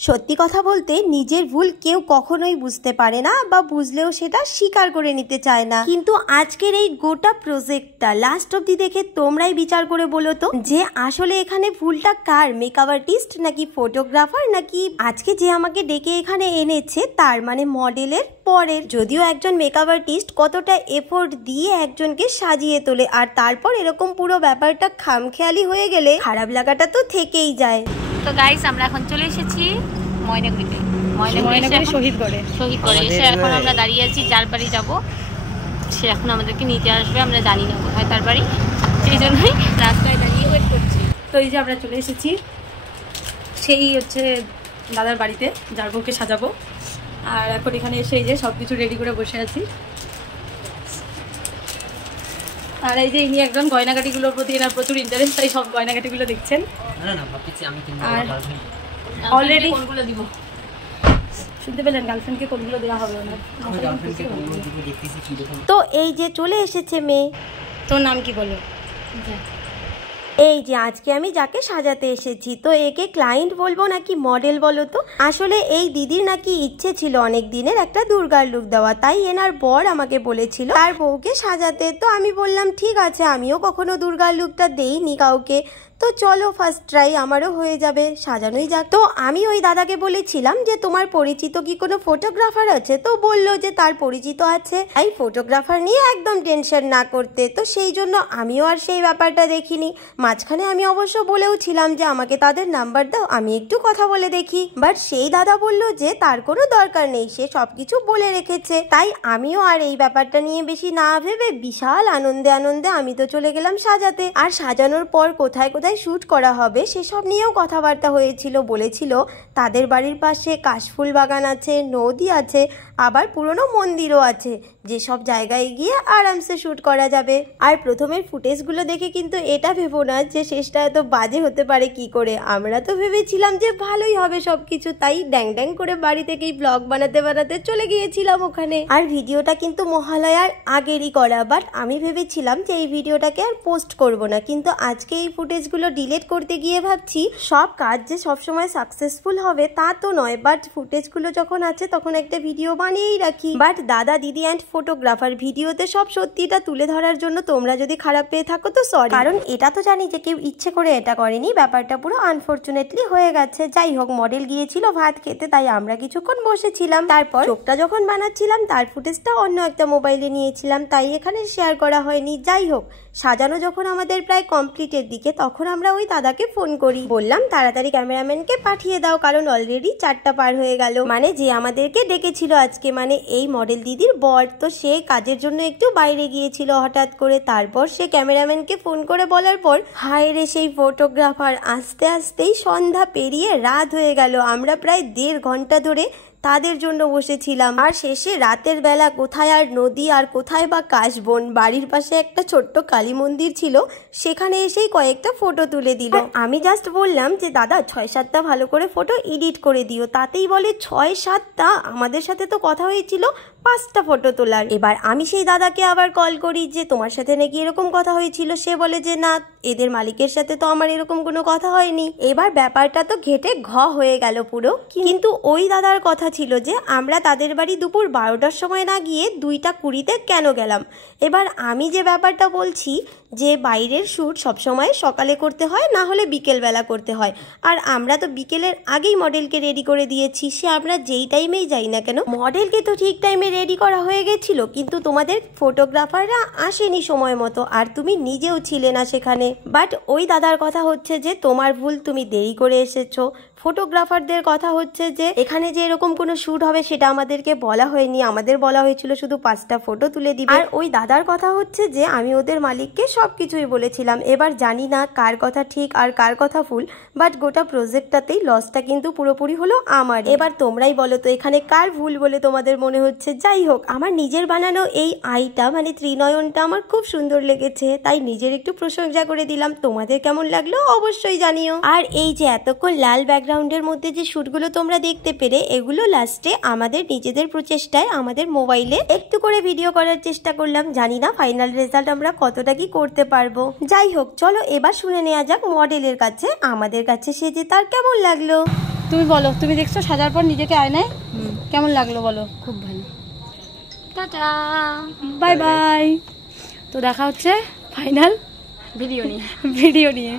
সত্যি কথা বলতে নিজের ভুল কেউ কখনোই বুঝতে পারে না বা বুঝলেও সেটা স্বীকার করে নিতে চায় না। কিন্তু আজকের এই গোটা প্রজেক্টটা লাস্ট অব্দি দেখে তোমরাই বিচার করে বলো তো যে আসলে এখানে ভুলটা কার, মেকআপ আর্টিস্ট নাকি ফটোগ্রাফার নাকি আজকে যে আমাকে ডেকে এখানে এনেছে তার মানে মডেলের পরের। যদিও একজন মেকআপ আর্টিস্ট কতটা এফোর্ট দিয়ে একজনকে সাজিয়ে তোলে আর তারপর এরকম পুরো ব্যাপারটা খামখেয়ালি হয়ে গেলে খারাপ লাগাটা তো থেকেই যায়। তো গাইস আমরা এখন চলে এসেছি ময়নাগুড়িতে, শহীদ গড়ে এসে এখন আমরা দাঁড়িয়ে আছি যার বাড়ি যাবো, সে এখন আমাদেরকে নিতে আসবে, আমরা জানি না কোথায় তার বাড়ি, সেই জন্যই রাস্তায় দাঁড়িয়ে ওয়েট করছি। তো এই যে আমরা চলে এসেছি সেই হচ্ছে দাদার বাড়িতে, যার বউকে সাজাবো। আর এখন এখানে এসে এই যে সব কিছু রেডি করে বসে আছি। আর এই যে ইনি একজন গয়নাগাটিগুলোর প্রতি এনার প্রচুর ইন্টারেস্ট, তাই সব গয়নাগাটিগুলো দেখছেন। অলরেডি কোনগুলো দিব শুনতে পেলেন, গার্লফ্রেন্ডকে কোনগুলো দেওয়া হবে ওনার। তো এই যে চলে এসেছে মেয়ে। তোর নাম কি বলো? এই যে আজকে আমি যাকে সাজাতে এসেছি, তো একে ক্লায়েন্ট বলবো নাকি মডেল বলো তো? আসলে এই দিদির নাকি ইচ্ছে ছিল অনেক দিনের একটা দুর্গার লুক দেওয়া, তাই এনার বর আমাকে বলেছিল তার বউকে সাজাতে। তো আমি বললাম ঠিক আছে, আমিও কখনো দুর্গার লুকটা দেইনি কাউকে, তো চলো ফার্স্ট ট্রাই আমারও হয়ে যাবে, সাজানোই যাক। তো আমি ওই দাদাকে বলেছিলাম যে তোমার পরিচিত কি কোনো ফটোগ্রাফার আছে? তো বললো যে তার পরিচিত আছে, এই ফটোগ্রাফার নিয়ে একদম টেনশন না করতে। তো সেই জন্য আমিও আর সেই ব্যাপারটা দেখিনি। মাঝখানে আমি অবশ্য বলেও ছিলাম যে আমাকে তাদের নাম্বার দাও, আমি একটু কথা বলে দেখি, বাট সেই দাদা বললো যে তার কোনো দরকার নেই, সে সবকিছু বলে রেখেছে। তাই আমিও আর এই ব্যাপারটা নিয়ে বেশি না ভেবে বিশাল আনন্দে আনন্দে আমি তো চলে গেলাম সাজাতে। আর সাজানোর পর কোথায় কোথায় শুট করা হবে সেসব নিয়েও কথাবার্তা হয়েছিল। বলেছিল তাদের বাড়ির পাশে কাশফুল বাগান আছে, নদী আছে, আবার পুরনো মন্দিরও আছে, যেসব জায়গায় গিয়ে আরামসে শুট করা যাবে। আর প্রথমের ফুটেজগুলো দেখে কিন্তু এটা ভেবো না যে শেষটা এত বাজে হতে পারে কি করে। আমরা তো ভেবেছিলাম যে ভালোই হবে সবকিছু, তাই ড্যাং ড্যাং করে বাড়ি থেকেই ব্লগ বানাতে বানাতে চলে গিয়েছিলাম ওখানে। আর ভিডিওটা কিন্তু মহালয়ার আগেরই করা, বাট আমি ভেবেছিলাম যে এই ভিডিওটাকে আর পোস্ট করব না, কিন্তু আজকে এই ফুটেজগুলো ডিলিট করতে গিয়ে ভাবছি সব কাজ যে সবসময় সাকসেসফুল হবে তা তো নয়, বাট ফুটেজগুলো যখন আছে তখন একটা ভিডিও বানিয়েই রাখি। বাট দাদা দিদি অ্যান্ড ফটোগ্রাফার ভিডিওতে সব সত্যিটা তুলে ধরার জন্য তোমরা যদি খারাপ পেয়ে থাকো তো সরি, কারণ এটা তো জানি যে কেউ ইচ্ছে করে এটা করেনি, ব্যাপারটা পুরো আনফরচুনেটলি হয়ে গেছে। যাই হোক, মডেল গিয়েছিল ভাত খেতে, তাই আমরা কিছুক্ষণ বসেছিলাম। তারপর চোখটা যখন বানাচ্ছিলাম তার ফুটেজটা অন্য একটা মোবাইলে নিয়েছিলাম, তাই এখানে শেয়ার করা হয়নি। যাই হোক, সাজানো যখন আমাদের প্রায় কমপ্লিটের দিকে তখন আমরা ওই দাদাকে ফোন করি, বললাম তাড়াতাড়ি ক্যামেরাম্যানকে পাঠিয়ে দাও, কারণ অলরেডি 4টা পার হয়ে গেল। মানে যে আমাদেরকে ডেকেছিল আজকে, মানে এই মডেল দিদির বর, তো সে কাজের জন্য একটু বাইরে গিয়েছিল হঠাৎ করে। তারপর সে ক্যামেরাম্যানকে ফোন করে বলার পর হায় রে সেই ফটোগ্রাফার, আস্তে আস্তেই সন্ধ্যা পেরিয়ে রাত হয়ে গেল। আমরা প্রায় 1.5 ঘন্টা ধরে তাদের জন্য বসেছিলাম। আর শেষে রাতের বেলা কোথায় আর নদী আর কোথায় বা কাশবন, বাড়ির পাশে একটা ছোট্ট কালী মন্দির ছিল, সেখানে এসেই কয়েকটা ফটো তুলে দিল। আমি জাস্ট বললাম যে দাদা 6-7টা ভালো করে ফটো এডিট করে দিও, তাতেই বলে 6-7টা, আমাদের সাথে তো কথা হয়েছিল 5টা ফটো তোলার। এবার আমি সেই দাদাকে আবার কল করি যে তোমার সাথে নাকি এরকম কথা হয়েছিল, সে বলে যে না, এদের মালিকের সাথে তো আমার এরকম কোনো কথা হয়নি। এবার ব্যাপারটা তো ঘেটে ঘ হয়ে গেল পুরো। কিন্তু ওই দাদার কথা ছিল যে আমরা তাদের বাড়ি দুপুর 12টার সময় না গিয়ে 2:20 কেন গেলাম। এবার আমি যে ব্যাপারটা বলছি যে বাইরের শ্যুট সবসময় সকালে করতে হয়, না হলে বিকেলবেলা করতে হয়, আর আমরা তো বিকেলের আগেই মডেলকে রেডি করে দিয়েছি, সে আমরা যেই টাইমেই যাই না কেন। মডেলকে তো ঠিক টাইমে রেডি করা হয়ে গেছিল, কিন্তু তোমাদের ফটোগ্রাফাররা আসেনি সময় মতো, আর তুমি নিজেও ছিলে না সেখানে। বাট ওই দাদার কথা হচ্ছে যে তোমার ভুল, তুমি দেরি করে এসেছো। ফটোগ্রাফারদের কথা হচ্ছে যে এখানে যে এরকম কোনো শ্যুট হবে সেটা আমাদেরকে বলা হয়নি, আমাদের বলা হয়েছিল শুধু 5টা ফটো তুলে দিবে। আর ওই দাদার কথা হচ্ছে যে আমি ওদের মালিককে সবকিছুই বলেছিলাম। এবার জানি না কার কথা ঠিক আর কার কথা ভুল, বাট গোটা প্রজেক্টটাতেই লসটা কিন্তু পুরোপুরি হলো আমার। এবার তোমরাই বলো তো এখানে কার ভুল বলে তোমাদের মনে হচ্ছে। যাই হোক, আমার নিজের বানানো এই আইটা মানে ত্রিনয়নটা আমার খুব সুন্দর লেগেছে, তাই নিজের একটু প্রশংসা করে দিলাম। তোমাদের কেমন লাগলো অবশ্যই জানিও। আর এই যে এতক্ষণ লাল ব্যাকগ্রাউন্ডের মধ্যে যে শুটগুলো তোমরা দেখতে পেরে, এগুলো লাস্টে আমাদের নিজেদের প্রচেষ্টায় আমাদের মোবাইলে একটু করে ভিডিও করার চেষ্টা করলাম। জানি না ফাইনাল রেজাল্ট আমরা কতটা কি করতে পারবো। যাই হোক, চলো এবার শুনে নেওয়া যাক মডেলের কাছে আমাদের কাছে সেজে তার কেমন লাগলো। তুমি বলো, তুমি দেখছো সাজার পর নিজেকে আয়নায়, কেমন লাগলো বলো? খুব ভালো। Tata, bye bye. তো দেখা হচ্ছে ফাইনাল ভিডিও নিয়ে।